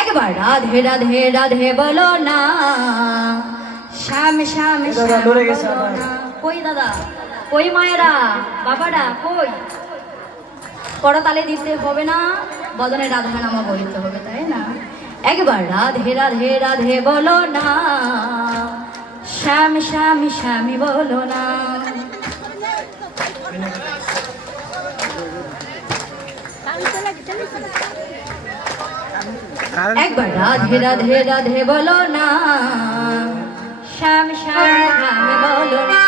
একবার রাধে রাধে রাধে বলো না, শ্যাম শ্যাম শ্যাম বলো না। কই দাদা, কই মায়েরা, বাবারা কই? করতালে দিতে হবে না, বদনে রাধা নামা বলতে হবে, তাই না? একবার রাধে রাধে রাধে বলো না, শ্যাম শ্যাম শ্যামী বলো না। একবার রাধে রাধে রাধে বলো না, শ্যাম শ্যাম শ্যামী বলো না।